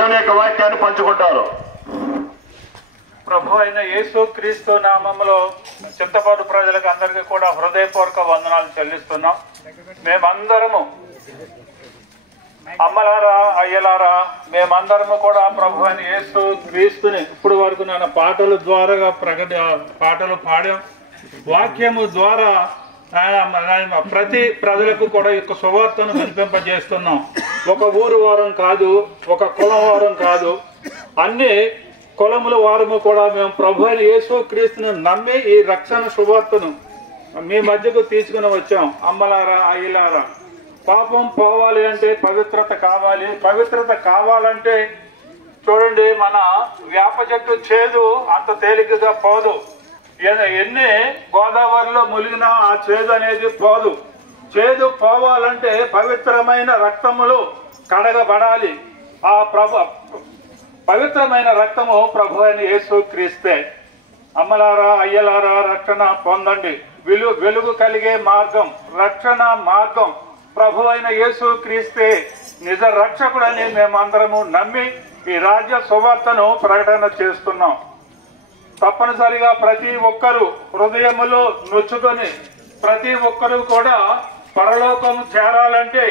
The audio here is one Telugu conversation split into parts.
దేవుని యొక్క వాక్యాన్ని పంచుకుంటారు. ప్రభు అయిన యేసు క్రీస్తు నామములో చింతపాటు ప్రజలకు అందరికీ కూడా హృదయపూర్వక వందనాలు చెల్లిస్తున్నాం. మేమందరము అమ్మలారా అయ్యలారా మేమందరము కూడా ప్రభు అయిన యేసు క్రీస్తుని ఇప్పుడు వరకు నేను పాటల ద్వారా పాటలు పాడాం. వాక్యము ద్వారా ప్రతి ప్రజలకు కూడా యొక్క సువార్తను వినిపింపజేస్తున్నాం. ఒక ఊరు వారం కాదు, ఒక కులం వారం కాదు, అన్ని కులముల వారము కూడా మేము ప్రభు అయిన యేసు క్రీస్తుని నమ్మి ఈ రక్షణ సువార్తను మీ మధ్యకు తీసుకుని వచ్చాం. అమ్మలారా అయ్యలారా, పాపం పోవాలి అంటే పవిత్రత కావాలి. పవిత్రత కావాలంటే చూడండి, మన వేప చెట్టు చేదు అంత తేలికగా పోదు. ఎన్ని గోదావరిలో ములిగినా ఆ చేదు అనేది పోదు. చేదు పోవాలంటే పవిత్రమైన రక్తములు కడగబడాలి. ఆ పవిత్రమైన రక్తము ప్రభు అయిన యేసు క్రీస్తే. అమ్మలారా అయ్యలారా, రక్షణ పొందండి. వెలుగు కలిగే మార్గం, రక్షణ మార్గం ప్రభు అయిన యేసు క్రీస్తే నిజ రక్షకుడని మేమందరము నమ్మి ఈ రాజ్య సువార్తను ప్రకటన చేస్తున్నాం. తప్పనిసరిగా ప్రతి ఒక్కరూ హృదయములో నొచ్చుకొని ప్రతి ఒక్కరూ కూడా పరలోకం చేరాలంటే,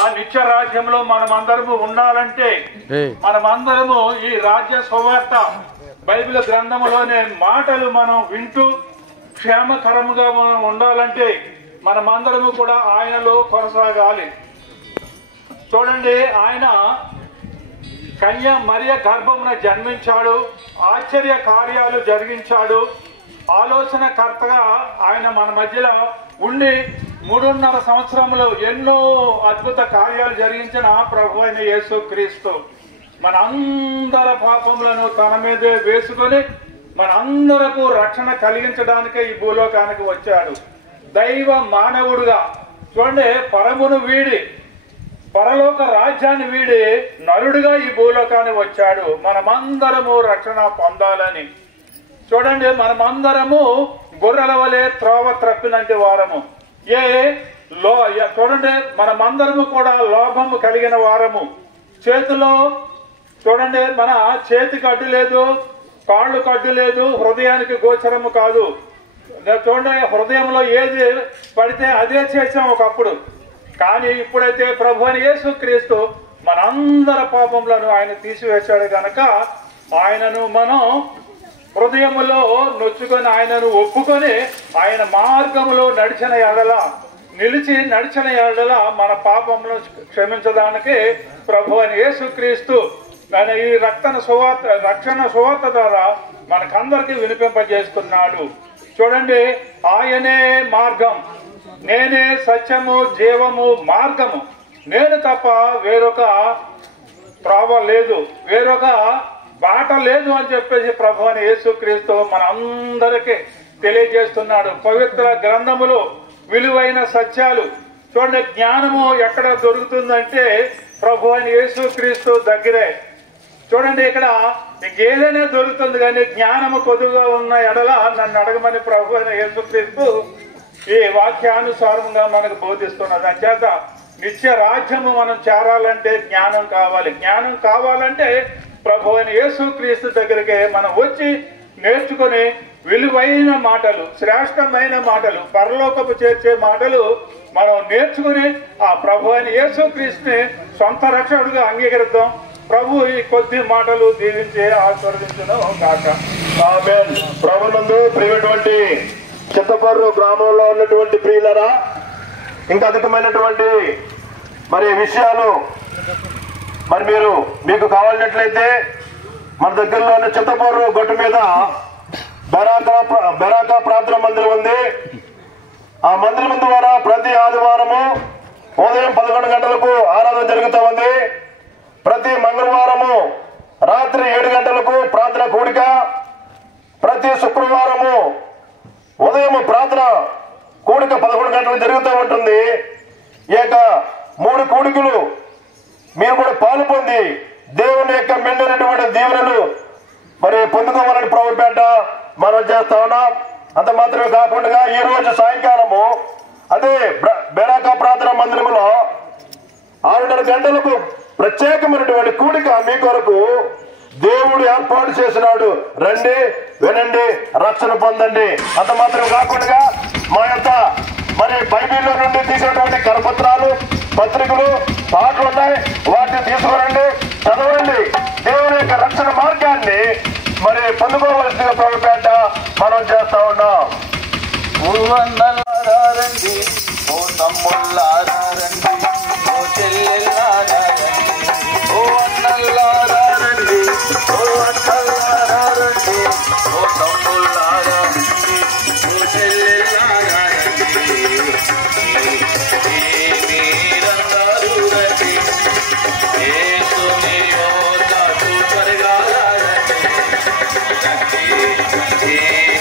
ఆ నిత్య రాజ్యంలో మనమందరము ఉండాలంటే, మనమందరము ఈ రాజ్య సువార్త బైబిల్ గ్రంథములోనే మాటలు మనం వింటూ క్షేమకరముగా మనం ఉండాలంటే మనమందరము కూడా ఆయనలో కొనసాగాలి. చూడండి, ఆయన కన్య మరియ గర్భమున జన్మించాడు, ఆశ్చర్య కార్యాలు జరిగించాడు. ఆలోచనకర్తగా ఆయన మన మధ్యలో ఉండి 3.5 సంవత్సరములు ఎన్నో అద్భుత కార్యాలు జరిగించిన ప్రభు అయిన యేసు క్రీస్తు మన అందరి పాపములను తన మీదే వేసుకొని మన అందరకు రక్షణ కలిగించడానికే ఈ భూలోకానికి వచ్చాడు. దైవ మానవుడుగా చూడండి, పరమును వీడి పరలోక రాజ్యాన్ని వీడి నరుడుగా ఈ భూలోకాన్ని వచ్చాడు. మనమందరము రక్షణ పొందాలని. చూడండి, మనమందరము గొర్రెల వలె త్రోవ త్రప్పినంటి వారము. చూడండి, మనమందరము కూడా లోభము కలిగిన వారము. చేతిలో చూడండి, మన చేతికి అడ్డు లేదు, కాళ్ళు కడ్డు లేదు, హృదయానికి గోచరము కాదు. చూడండి, హృదయంలో ఏది పడితే అదే చేసాం ఒకప్పుడు. కానీ ఇప్పుడైతే ప్రభు అని యేసు క్రీస్తు మనందరి పాపములను ఆయన తీసివేశాడు కనుక ఆయనను మనం హృదయములో నొచ్చుకొని ఆయనను ఒప్పుకొని ఆయన మార్గములో నిలిచి నడిచిన ఎడల మన పాపములను క్షమించడానికి ప్రభు అని యేసు క్రీస్తు ఈ రక్షణ సువార్త ద్వారా మనకందరికీ వినిపింపజేస్తున్నాడు. చూడండి, ఆయనే మార్గం, నేనే సత్యము జీవము మార్గము, నేను తప్ప వేరొక త్రోవ లేదు, వేరొక బాట లేదు అని చెప్పేసి ప్రభు అని యేసు క్రీస్తు మన అందరికీ తెలియజేస్తున్నాడు. పవిత్ర గ్రంథములు విలువైన సత్యాలు. చూడండి, జ్ఞానము ఎక్కడ దొరుకుతుందంటే ప్రభు అని యేసు క్రీస్తు దగ్గరే. చూడండి, ఇక్కడ ఇంకేదైనా దొరుకుతుంది కానీ జ్ఞానము కొద్దుగా ఉన్న ఎడల నన్ను అడగమని ప్రభు అయిన యేసు క్రీస్తు ఈ వాక్యానుసారంగా మనకు బోధిస్తున్నది. అంచేత నిత్య రాజ్యము మనం చేరాలంటే జ్ఞానం కావాలి. జ్ఞానం కావాలంటే ప్రభు అయిన యేసు క్రీస్తు దగ్గరికి మనం వచ్చి నేర్చుకుని విలువైన మాటలు, శ్రేష్టమైన మాటలు, పరలోకపు చేర్చే మాటలు మనం నేర్చుకుని ఆ ప్రభు అయిన యేసు క్రీస్తుని సొంత రక్షకుడిగా అంగీకరిద్దాం. ప్రభు ఈ కొద్ది మాటలు దీవించి ఆశీర్వదించును గాక. ఆమేన్. ప్రభునందు ప్రియమైనటువంటి చింతపర్రు గ్రామంలో ఉన్నటువంటి ప్రియులరా, ఇంకా అధికమైనటువంటి విషయాలు మీకు కావాలన్నట్లయితే మన దగ్గరలో ఉన్న చింతపర్రు గట్టు మీద బెరాకా ప్రార్థన మందిరం ఉంది. ఆ మందిరం ద్వారా ప్రతి ఆదివారము ఉదయం 11 గంటలకు ఆరాధన జరుగుతూ ఉంది. ప్రతి మంగళవారము రాత్రి 7 గంటలకు ప్రార్థన కూడిక, ప్రతి శుక్రవారము ఉదయం ప్రార్థన కూడిక 11 గంటలకు జరుగుతూ ఉంటుంది. ఈ యొక్క 3 కూడికలు మీరు కూడా పాలు పొంది దేవుని యొక్క మెండైనటువంటి దీవెనలు పొందుకోవాలని ప్రభుపేట మనం చేస్తా ఉన్నాం. అంత మాత్రమే కాకుండా ఈ రోజు సాయంకాలము అదే బెరాకా ప్రార్థన మందిరంలో 6:30 గంటలకు ప్రత్యేకమైనటువంటి కూడిక మీ కొరకు దేవుడు ఏర్పాటు చేసినాడు. రండి, వినండి, రక్షణ పొందండి. అంత మాత్రం కాకుండా మా యొక్క మరి బైబిల్లో నుండి తీసినటువంటి కరపత్రాలు, పత్రికలు, పాటలు ఉన్నాయి. వాటిని తీసుకురండి, చదవండి. దేవుని యొక్క రక్షణ మార్గాన్ని మరి పొందుకోవలసిందిగా ప్రభుపేట మనం చేస్తా ఉన్నాం. రండి, ఓ తమ్ముళ్ళారా రండి, ఓ చెల్లెల్లారా రండి, ఓ అన్నల్లారా రండి, ఓ అక్కల్లారా రండి, ఓ తమ్ముళ్ళారా రండి, ఓ చెల్లెల్లారా రండి, మీరందరూ రండి, యేసుని యోధకు త్వరగా రండి,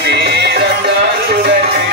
మీరందరూ రండి,